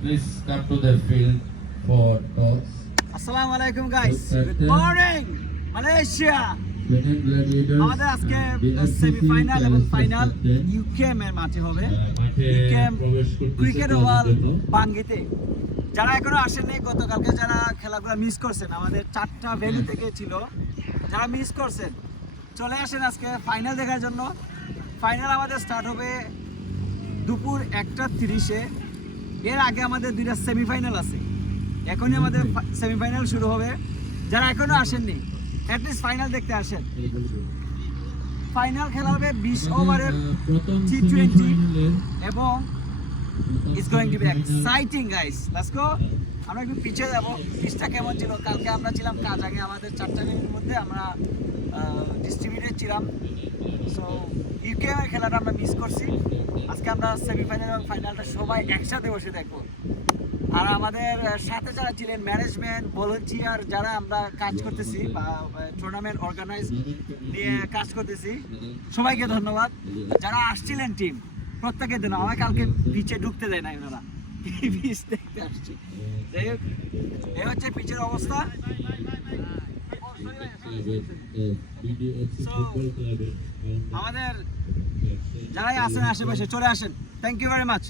please come to the field for toss. আসসালামু আলাইকুম guys Good captain. Malaysia আমাদের আজকে সেমিফাইনাল এবং ফাইনাল ইউকেএম এর মাঠে হবে। করতেছে ক্রিকেট জন্য। বাঙ্গিতে। যারা এখনও আসেননি গতকালকে যারা খেলাগুলো মিস করছেন আমাদের চারটা ভ্যালু থেকে ছিল যারা মিস করছেন চলে আসেন আজকে ফাইনাল দেখার জন্য। ফাইনাল আমাদের স্টার্ট হবে দুপুর একটা তিরিশে। এর আগে আমাদের দুইটা সেমিফাইনাল আছে। এখনই আমাদের সেমিফাইনাল শুরু হবে। যারা এখনও আসেননি অ্যাটলিস্ট ফাইনাল দেখতে আসেন। ফাইনাল খেলা হবে বিশ ওভারের T20 semi-final-এর এবং it's going to be exciting guys let's go আমরা একটু পিছিয়ে যাব। পিচটা কেমন ছিল? কালকে আমরা ছিলাম কাজাগে আমাদের চারটা মিনিটের মধ্যে আমরা ডিস্ট্রিবিউটেড ছিলাম। সো ইউকে এর খেলাটা আমরা মিস করছি। আমরা সেমিফাইনাল এবং ফাইনালটা সবাই একসাথে বসে দেখব। আর আমাদের সাথে যারা ছিলেন ম্যানেজমেন্ট ভলেন্টিয়ার যারা আমরা কাজ করতেছি বা টুর্নামেন্ট অর্গানাইজ নিয়ে কাজ করতেছি, সবাইকে ধন্যবাদ। যারা আসছিলেন টিম প্রত্যেকে দিন আমার কালকে পিচে ঢুকতে দেয় না ওনারা। পিচ দেখতে আসছি। যাই হোক, এই হচ্ছে পিচের অবস্থা। আমাদের যারাই আসেন আশেপাশে চলে আসেন। Thank you very much